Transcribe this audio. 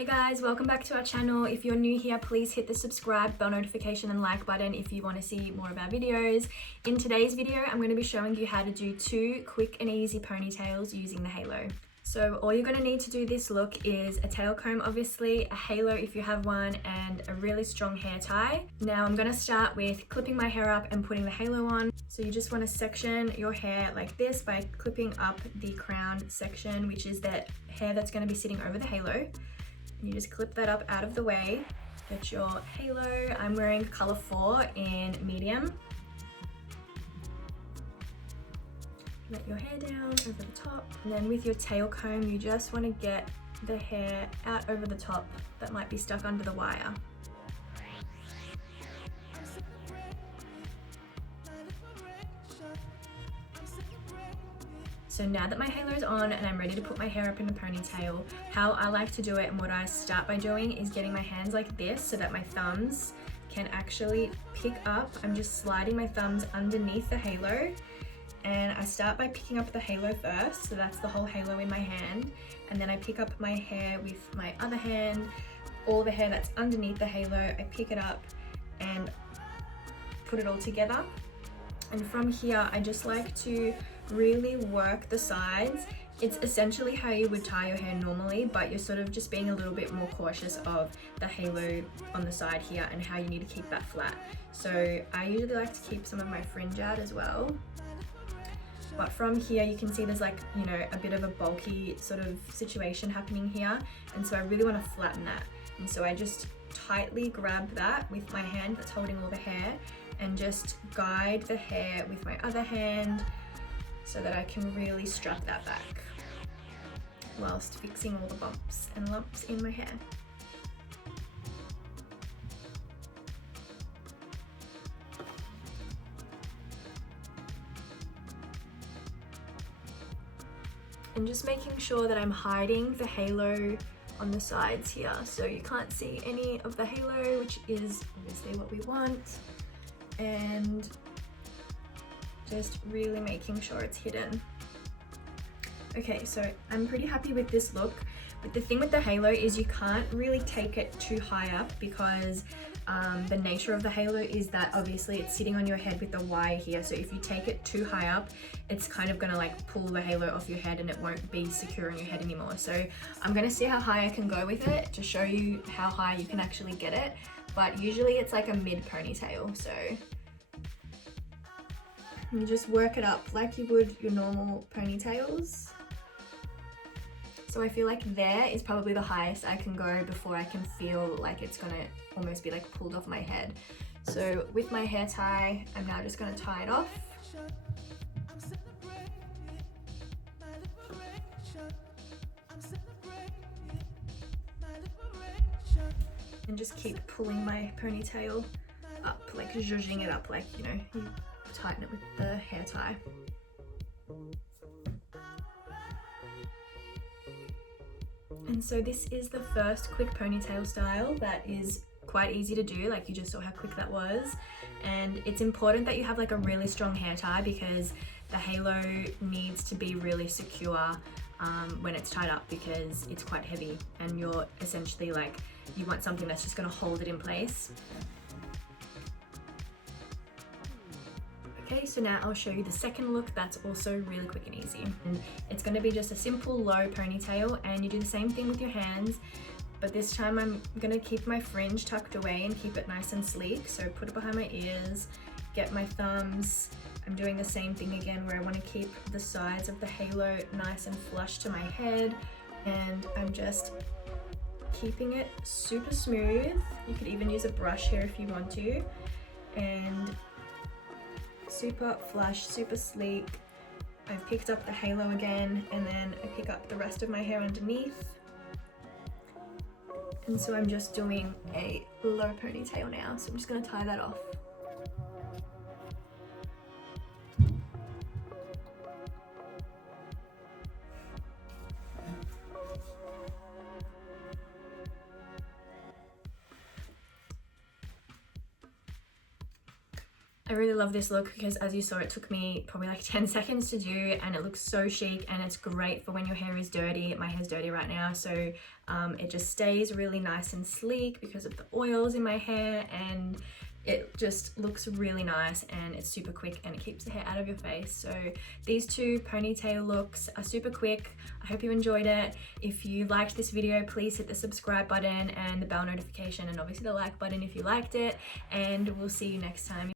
Hey guys, welcome back to our channel. If you're new here, please hit the subscribe, bell notification and like button if you want to see more of our videos. In today's video, I'm going to be showing you how to do 2 quick and easy ponytails using the halo. So all you're going to need to do this look is a tail comb, obviously, a halo if you have one, and a really strong hair tie. Now I'm going to start with clipping my hair up and putting the halo on. So you just want to section your hair like this by clipping up the crown section, which is that hair that's going to be sitting over the halo. You just clip that up out of the way, get your halo. I'm wearing color 4 in medium. Let your hair down over the top. And then with your tail comb, you just want to get the hair out over the top that might be stuck under the wire. So now that my halo is on and I'm ready to put my hair up in a ponytail, how I like to do it and what I start by doing is getting my hands like this so that my thumbs can actually pick up. I'm just sliding my thumbs underneath the halo, and I start by picking up the halo first, so that's the whole halo in my hand, and then I pick up my hair with my other hand, all the hair that's underneath the halo, I pick it up and put it all together. And from here, I just like to really work the sides. It's essentially how you would tie your hair normally, but you're sort of just being a little bit more cautious of the halo on the side here and how you need to keep that flat. So I usually like to keep some of my fringe out as well. But from here, you can see there's like, you know, a bit of a bulky sort of situation happening here. And so I really want to flatten that. And so I just tightly grab that with my hand that's holding all the hair and just guide the hair with my other hand so that I can really strap that back whilst fixing all the bumps and lumps in my hair. And just making sure that I'm hiding the halo on the sides here so you can't see any of the halo, which is obviously what we want. And just really making sure it's hidden. Okay, so I'm pretty happy with this look, but the thing with the halo is you can't really take it too high up because the nature of the halo is that obviously it's sitting on your head with the wire here, so if you take it too high up, it's kind of gonna like pull the halo off your head and it won't be secure on your head anymore. So I'm gonna see how high I can go with it to show you how high you can actually get it, but usually it's like a mid ponytail, so you just work it up like you would your normal ponytails. So I feel like there is probably the highest I can go before I can feel like it's gonna almost be like pulled off my head. So with my hair tie, I'm now just gonna tie it off. And just keep pulling my ponytail up, like zhuzhing it up, like, you know, you tighten it with the hair tie. And so this is the first quick ponytail style that is quite easy to do, like you just saw how quick that was. And it's important that you have like a really strong hair tie because the halo needs to be really secure when it's tied up because it's quite heavy and you're essentially like, you want something that's just going to hold it in place. Okay, so now I'll show you the second look that's also really quick and easy. And it's going to be just a simple low ponytail, and you do the same thing with your hands, but this time I'm going to keep my fringe tucked away and keep it nice and sleek. So put it behind my ears, get my thumbs. I'm doing the same thing again where I want to keep the sides of the halo nice and flush to my head, and I'm just keeping it super smooth. You could even use a brush here if you want to, and super flush, super sleek. I've picked up the halo again, and then I pick up the rest of my hair underneath. And so I'm just doing a low ponytail now, so I'm just going to tie that off. I really love this look because, as you saw, it took me probably like 10 seconds to do, and it looks so chic, and it's great for when your hair is dirty. My hair's dirty right now, so it just stays really nice and sleek because of the oils in my hair, and it just looks really nice, and it's super quick, and it keeps the hair out of your face. So these two ponytail looks are super quick. I hope you enjoyed it. If you liked this video, please hit the subscribe button and the bell notification, and obviously the like button if you liked it, and we'll see you next time.